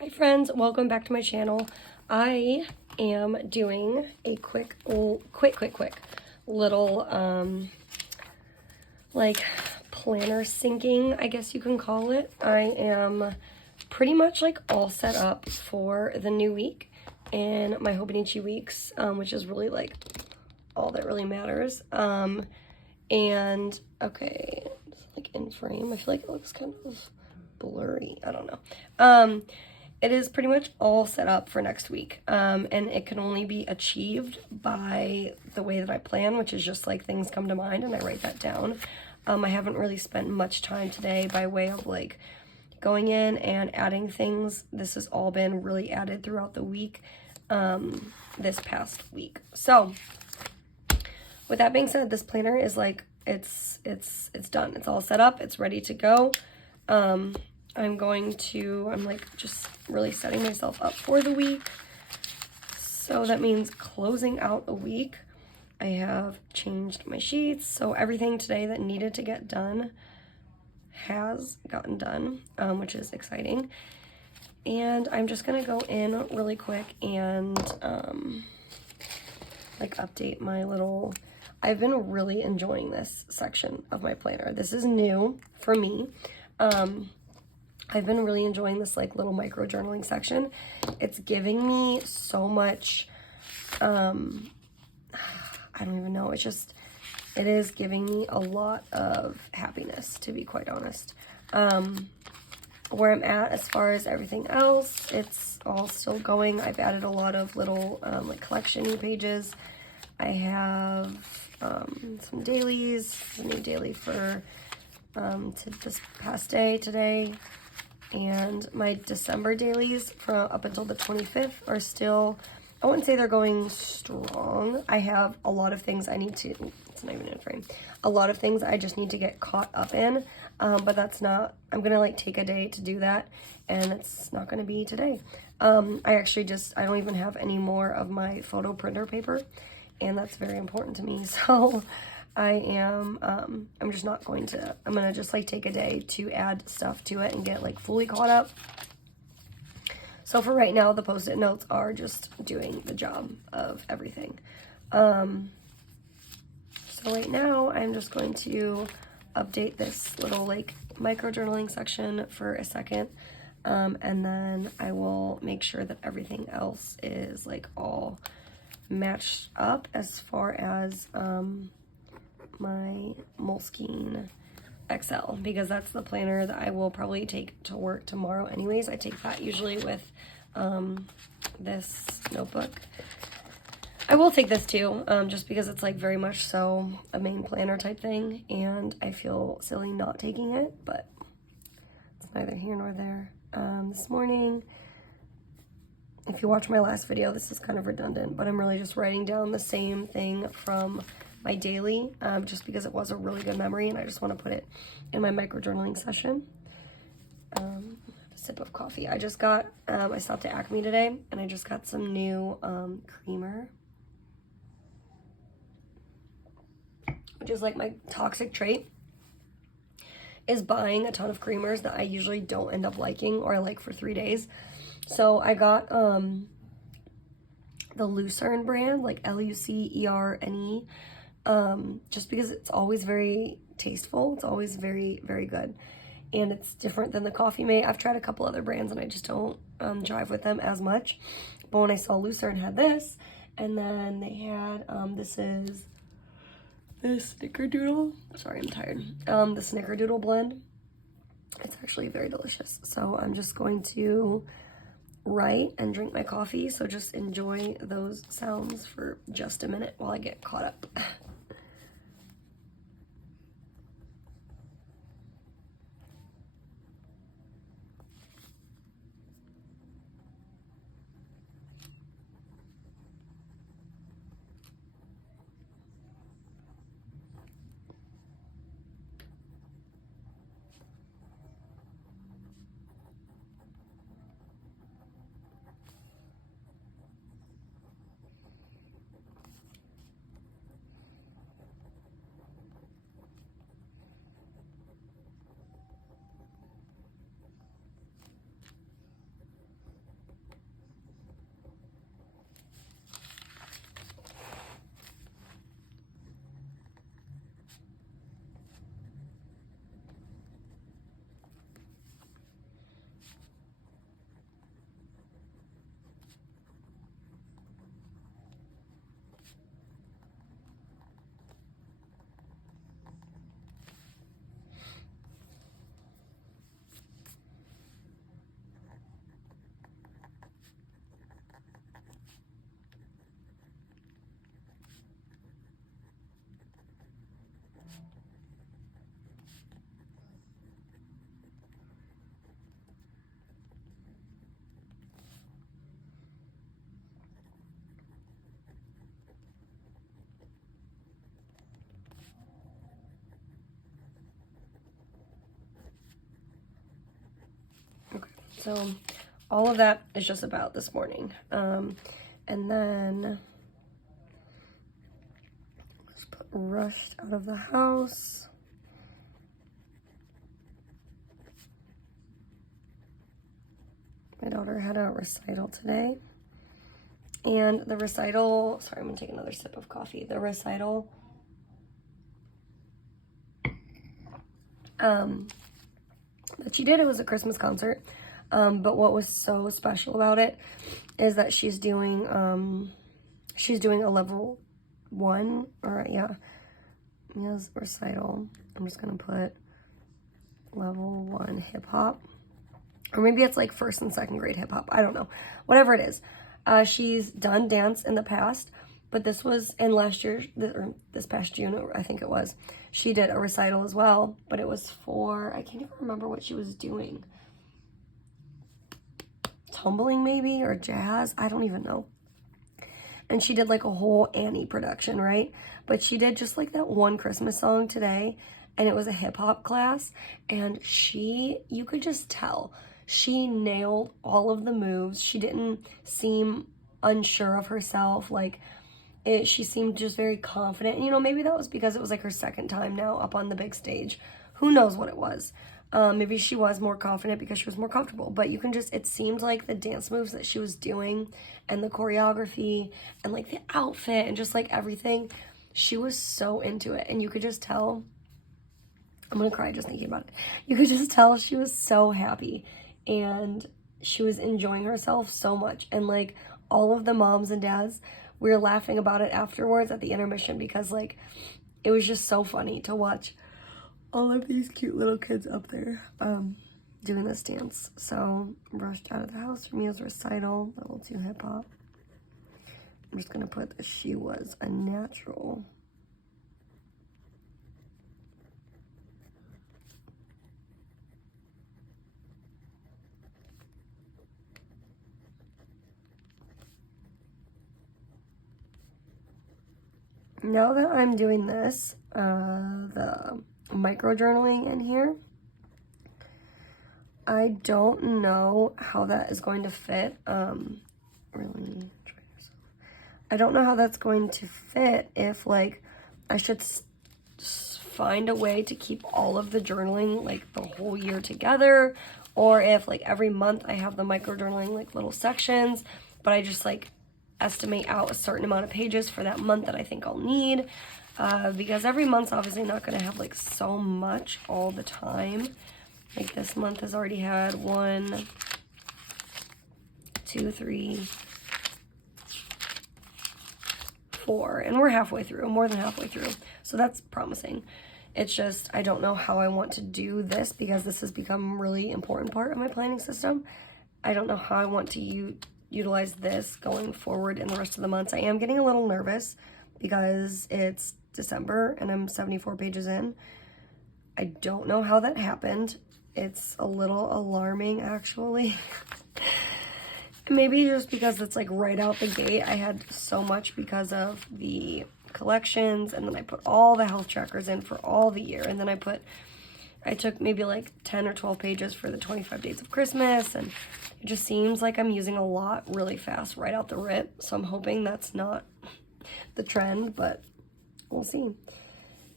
Hi friends, welcome back to my channel. I am doing a quick little like planner syncing, I guess you can call it. I am pretty much like all set up for the new week in my Hobonichi weeks, which is really like all that really matters. And okay, it's like in frame. I feel like it looks kind of blurry. I don't know. It is pretty much all set up for next week, and it can only be achieved by the way that I plan, which is just like things come to mind and I write that down. I haven't really spent much time today by way of like going in and adding things. This has all been really added throughout the week, this past week. So with that being said, this planner is like, it's done. It's all set up. It's ready to go. I'm like just really setting myself up for the week. So that means closing out a week. I have changed my sheets. So everything today that needed to get done has gotten done, which is exciting. And I'm just going to go in really quick and like update my little... I've been really enjoying this section of my planner. This is new for me. I've been really enjoying this like little micro journaling section. It's giving me so much, I don't even know. It is giving me a lot of happiness, to be quite honest. Where I'm at as far as everything else, it's all still going. I've added a lot of little like collection-y pages. I have some dailies, a new daily for to this past day today. And my December dailies from up until the 25th are still, I wouldn't say they're going strong. I have a lot of things I need to, it's not even in frame, a lot of things I just need to get caught up in, but that's not, I'm gonna like take a day to do that, and it's not gonna be today. I don't even have any more of my photo printer paper, and that's very important to me, so I'm just not going to, I'm going to just like take a day to add stuff to it and get like fully caught up. So for right now, the Post-it notes are just doing the job of everything. So right now I'm just going to update this little like micro journaling section for a second. And then I will make sure that everything else is like all matched up as far as, my Moleskine XL, because that's the planner that I will probably take to work tomorrow anyways. I take that usually with this notebook. I will take this too, just because it's like very much so a main planner type thing, and I feel silly not taking it, but it's neither here nor there. This morning, if you watch my last video, this is kind of redundant, but I'm really just writing down the same thing from my daily, just because it was a really good memory and I just want to put it in my micro journaling session. A sip of coffee. I just got, I stopped at Acme today and I just got some new creamer, which is like my toxic trait, is buying a ton of creamers that I usually don't end up liking or I like for 3 days. So I got the Lucerne brand, like Lucerne, just because it's always very tasteful. It's always very, very good. And it's different than the Coffee Mate. I've tried a couple other brands and I just don't jive with them as much. But when I saw Lucerne had this, and then they had, this is the Snickerdoodle. Sorry, I'm tired. The Snickerdoodle blend. It's actually very delicious. So I'm just going to write and drink my coffee. So just enjoy those sounds for just a minute while I get caught up. Okay, so all of that is just about this morning. And then just put rushed out of the house. My daughter had a recital today. And the recital, sorry, I'm gonna take another sip of coffee. The recital, that she did, it was a Christmas concert. But what was so special about it is that she's doing a level 1, or yeah, Mia's recital. I'm just gonna put level 1 hip hop, or maybe it's like 1st and 2nd grade hip hop. I don't know, whatever it is. She's done dance in the past, but this was in last year, or this past June, I think it was. She did a recital as well, but it was for, I can't even remember what she was doing. Tumbling maybe, or jazz, I don't even know. And she did like a whole Annie production, right? But she did just like that one Christmas song today, and it was a hip hop class, and you could just tell she nailed all of the moves. She didn't seem unsure of herself. Like, she seemed just very confident. And, you know, maybe that was because it was like her 2nd time now up on the big stage. Who knows what it was? Maybe she was more confident because she was more comfortable. But you can just, it seemed like the dance moves that she was doing and the choreography and like the outfit and just like everything, she was so into it. And you could just tell, I'm gonna cry just thinking about it. You could just tell she was so happy and she was enjoying herself so much. And like all of the moms and dads, we were laughing about it afterwards at the intermission because like it was just so funny to watch all of these cute little kids up there doing this dance. So rushed out of the house for Mia's recital, level 2 hip hop. I'm just gonna put that she was a natural. Now that I'm doing this, the micro journaling in here, I don't know how that is going to fit. Really try yourself. I don't know how that's going to fit if like I should find a way to keep all of the journaling like the whole year together, or if like every month I have the micro journaling like little sections, but I just like estimate out a certain amount of pages for that month that I think I'll need, because every month's obviously not going to have like so much all the time. Like this month has already had 1, 2, 3, 4, and we're halfway through, more than halfway through, so that's promising. It's just I don't know how I want to do this because this has become a really important part of my planning system. I don't know how I want to utilize this going forward in the rest of the months. I am getting a little nervous because it's December and I'm 74 pages in. I don't know how that happened. It's a little alarming actually. Maybe just because it's like right out the gate. I had so much because of the collections, and then I put all the health trackers in for all the year, and then I took maybe like 10 or 12 pages for the 25 days of Christmas, and it just seems like I'm using a lot really fast right out the rip. So I'm hoping that's not the trend, but we'll see.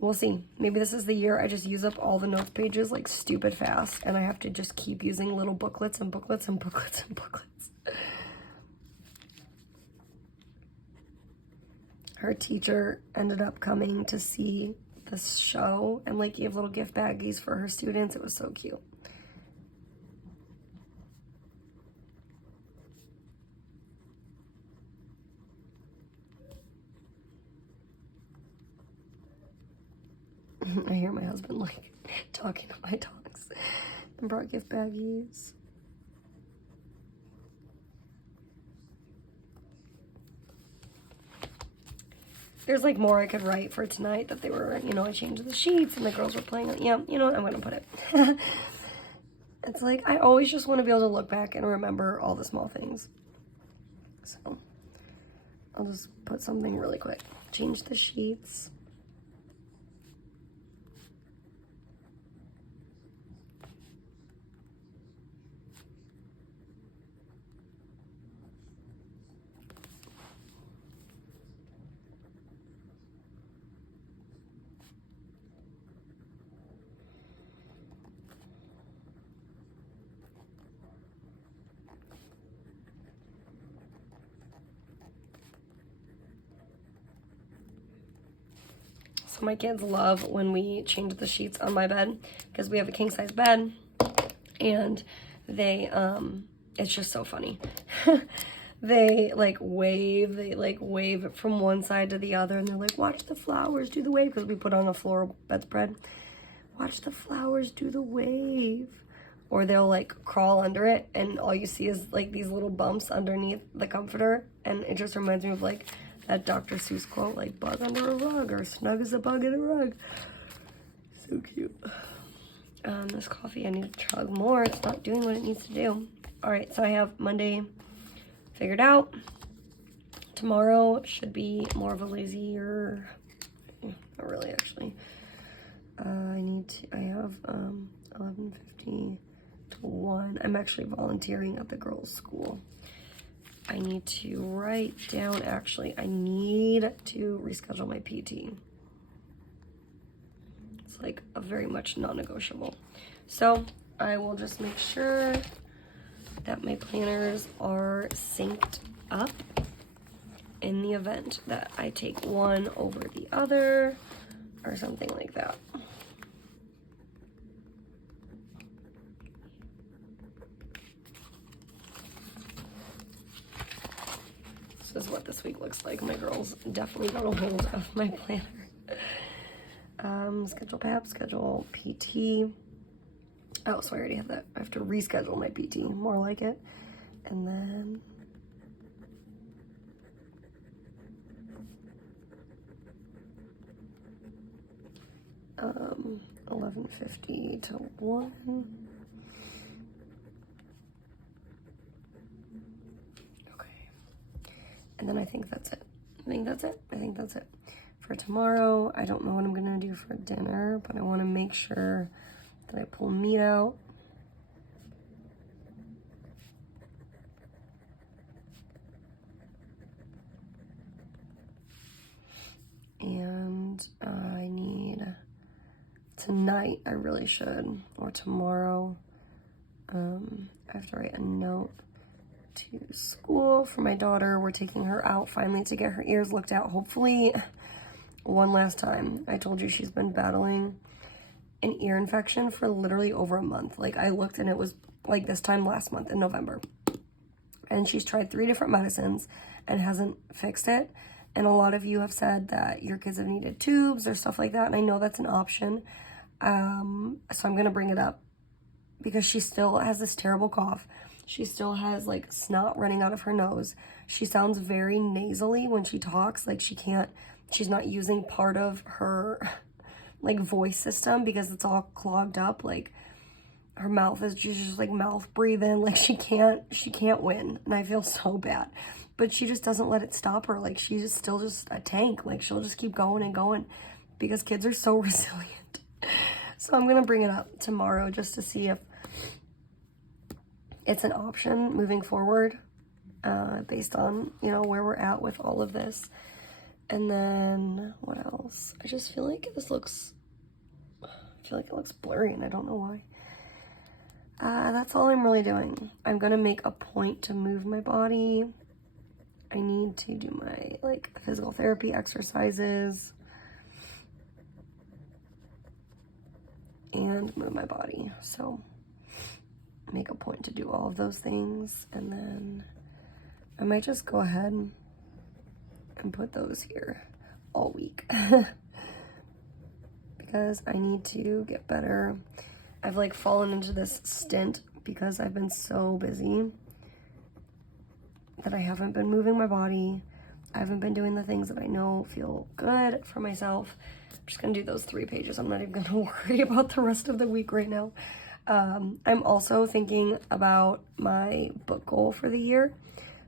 We'll see. Maybe this is the year I just use up all the notes pages like stupid fast, and I have to just keep using little booklets and booklets and booklets and booklets. Her teacher ended up coming to see this show and like gave little gift baggies for her students. It was so cute. I hear my husband like talking to my dogs and brought gift baggies. There's like more I could write for tonight that they were, you know, I changed the sheets and the girls were playing. Yeah, you know what? I'm going to put it. It's like, I always just want to be able to look back and remember all the small things. So, I'll just put something really quick. Change the sheets. So my kids love when we change the sheets on my bed because we have a king size bed, and they, it's just so funny. They like wave it from one side to the other, and they're like, watch the flowers do the wave, because we put on a floral bedspread. Watch the flowers do the wave. Or they'll like crawl under it, and all you see is like these little bumps underneath the comforter, and it just reminds me of like that Dr. Seuss quote, like bug under a rug or snug as a bug in a rug. So cute. This coffee, I need to chug more. It's not doing what it needs to do. All right, so I have Monday figured out. Tomorrow should be more of a lazier, not really actually. I have 11:50 to 1. I'm actually volunteering at the girls' school. I need to write down, actually, I need to reschedule my PT. It's like a very much non-negotiable. So I will just make sure that my planners are synced up in the event that I take one over the other or something like that. This is what this week looks like. My girls definitely got a hold of my planner. Schedule PAP, schedule PT. Oh, so I already have that. I have to reschedule my PT, more like it. And then um 11:50 to 1. And then I think that's it. I think that's it. For tomorrow, I don't know what I'm gonna do for dinner, but I wanna make sure that I pull meat out. And I need, tonight I really should, or tomorrow, I have to write a note to school for my daughter. We're taking her out finally to get her ears looked at, hopefully one last time. I told you she's been battling an ear infection for literally over a month. Like, I looked and it was like this time last month in November, and she's tried 3 different medicines and hasn't fixed it. And a lot of you have said that your kids have needed tubes or stuff like that, and I know that's an option. So I'm gonna bring it up because she still has this terrible cough. She still has like snot running out of her nose. She sounds very nasally when she talks, like she's not using part of her like voice system because it's all clogged up. Like her mouth is just like mouth breathing, like she can't win, and I feel so bad. But she just doesn't let it stop her. Like she's still just a tank. Like she'll just keep going and going because kids are so resilient. So I'm gonna bring it up tomorrow just to see if it's an option moving forward, based on, you know, where we're at with all of this. And then what else? I just feel like it looks blurry, and I don't know why. That's all I'm really doing. I'm gonna make a point to move my body. I need to do my like physical therapy exercises and move my body. So make a point to do all of those things, and then I might just go ahead and put those here all week because I need to get better. I've like fallen into this stint because I've been so busy that I haven't been moving my body. I haven't been doing the things that I know feel good for myself. I'm just gonna do those 3 pages. I'm not even gonna worry about the rest of the week right now. I'm also thinking about my book goal for the year.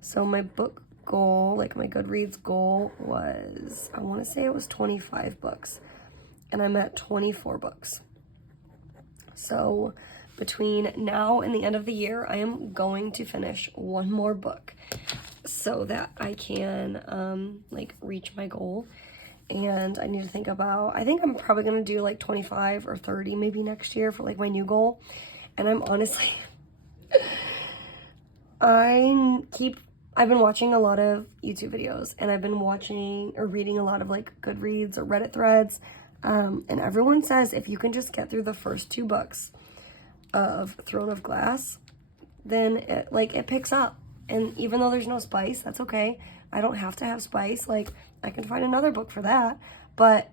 So my book goal, like my Goodreads goal was, I want to say it was 25 books. And I'm at 24 books. So between now and the end of the year, I am going to finish 1 more book so that I can like reach my goal. And I need to think about, I think I'm probably going to do like 25 or 30 maybe next year for like my new goal. And I'm honestly, I've been watching a lot of YouTube videos, and I've been watching or reading a lot of like Goodreads or Reddit threads. And everyone says if you can just get through the first 2 books of Throne of Glass, then it picks up. And even though there's no spice, that's okay. I don't have to have spice. Like, I can find another book for that. But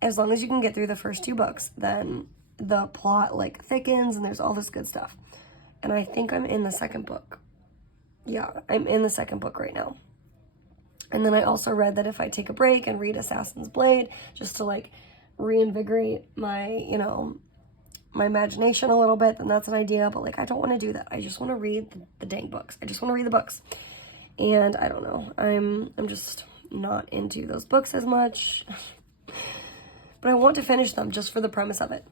as long as you can get through the first 2 books, then the plot like thickens and there's all this good stuff. And I think I'm in the 2nd book. Yeah, I'm in the 2nd book right now. And then I also read that if I take a break and read Assassin's Blade, just to like reinvigorate my, you know, my imagination a little bit, then that's an idea. But like, I don't want to do that. I just want to read the dang books. I just want to read the books. And I don't know. I'm just not into those books as much. But I want to finish them just for the premise of it.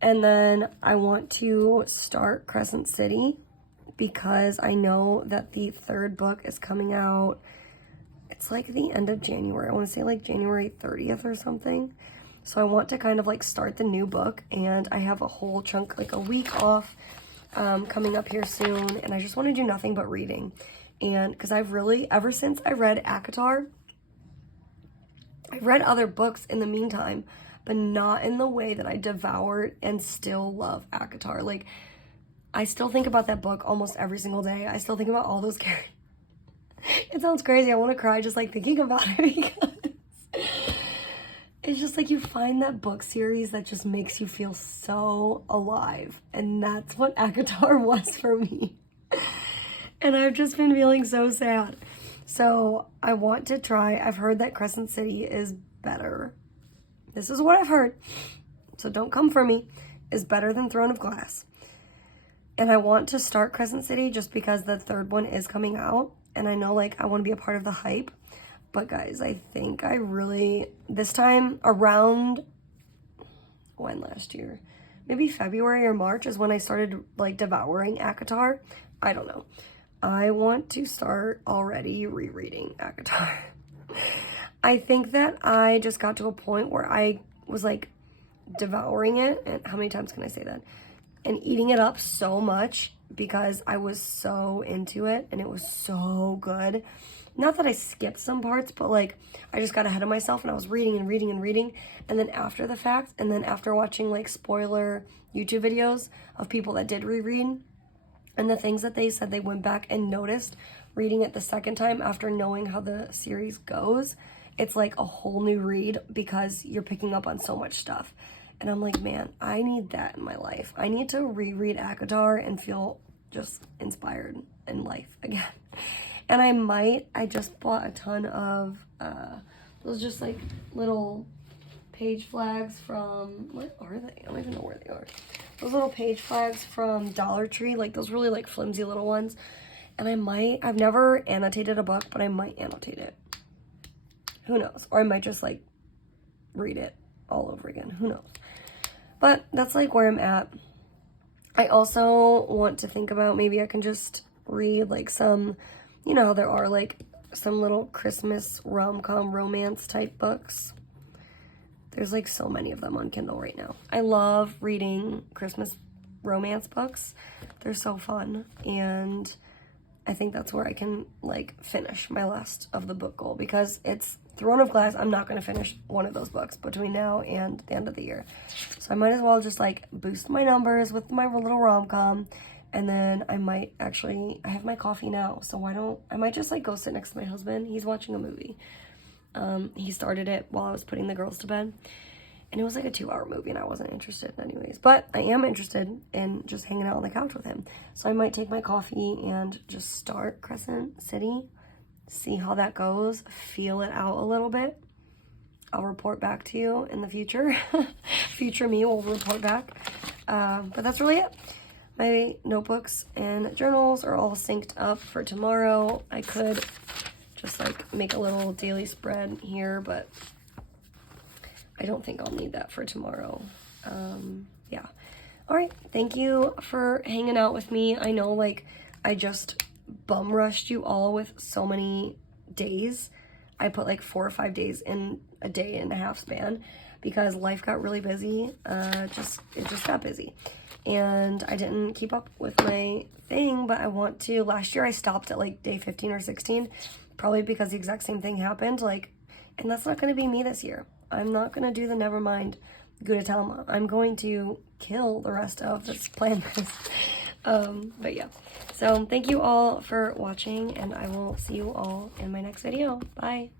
And then I want to start Crescent City because I know that the 3rd book is coming out. It's like the end of January. I want to say like January 30th or something. So I want to kind of like start the new book, and I have a whole chunk, like a week off coming up here soon. And I just want to do nothing but reading. And because I've really, ever since I read ACOTAR, I've read other books in the meantime, but not in the way that I devoured and still love ACOTAR. Like, I still think about that book almost every single day. I still think about all those characters. It sounds crazy. I want to cry just like thinking about it because it's just like you find that book series that just makes you feel so alive. And that's what ACOTAR was for me. And I've just been feeling so sad. So I want to try. I've heard that Crescent City is better. This is what I've heard. So don't come for me. Is better than Throne of Glass. And I want to start Crescent City just because the 3rd one is coming out. And I know, like, I want to be a part of the hype. But, guys, I think I really... This time, around... When last year? Maybe February or March is when I started, like, devouring ACOTAR. I don't know. I want to start already rereading ACOTAR. I think that I just got to a point where I was, like, devouring it. And how many times can I say that? And eating it up so much because I was so into it and it was so good. Not that I skipped some parts, but like I just got ahead of myself and I was reading and reading and reading. And then after the fact, and then after watching like spoiler YouTube videos of people that did reread and the things that they said they went back and noticed reading it the 2nd time after knowing how the series goes, it's like a whole new read because you're picking up on so much stuff. And I'm like, man, I need that in my life. I need to reread ACOTAR and feel just inspired in life again. And I just bought a ton of those just like little page flags from, what are they? I don't even know where they are. Those little page flags from Dollar Tree, like those really like flimsy little ones. And I've never annotated a book, but I might annotate it. Who knows? Or I might just like read it all over again. Who knows? But that's like where I'm at. I also want to think about maybe I can just read like some, you know, there are like some little Christmas rom-com romance type books. There's like so many of them on Kindle right now. I love reading Christmas romance books. They're so fun. And I think that's where I can like finish my last of the book goal because it's Throne of Glass. I'm not going to finish one of those books between now and the end of the year. So I might as well just like boost my numbers with my little rom-com. And then I might actually, I have my coffee now. So I might just like go sit next to my husband. He's watching a movie. He started it while I was putting the girls to bed. And it was like a 2-hour movie and I wasn't interested anyways. But I am interested in just hanging out on the couch with him. So I might take my coffee and just start Crescent City see how that goes, feel it out a little bit. I'll report back to you in the future. Future me will report back. But that's really it. My notebooks and journals are all synced up for tomorrow. I could just like make a little daily spread here, but I don't think I'll need that for tomorrow. Yeah. All right. Thank you for hanging out with me. I know like I just bum rushed you all with so many days. I put like 4 or 5 days in a day and a half span because life got really busy. It just got busy. And I didn't keep up with my thing, but I want to. Last year I stopped at like day 15 or 16, probably because the exact same thing happened. Like, and that's not going to be me this year. I'm not going to do the Nevermind Gudetama. I'm going to kill the rest of this plan list. But yeah. So thank you all for watching, and I will see you all in my next video. Bye.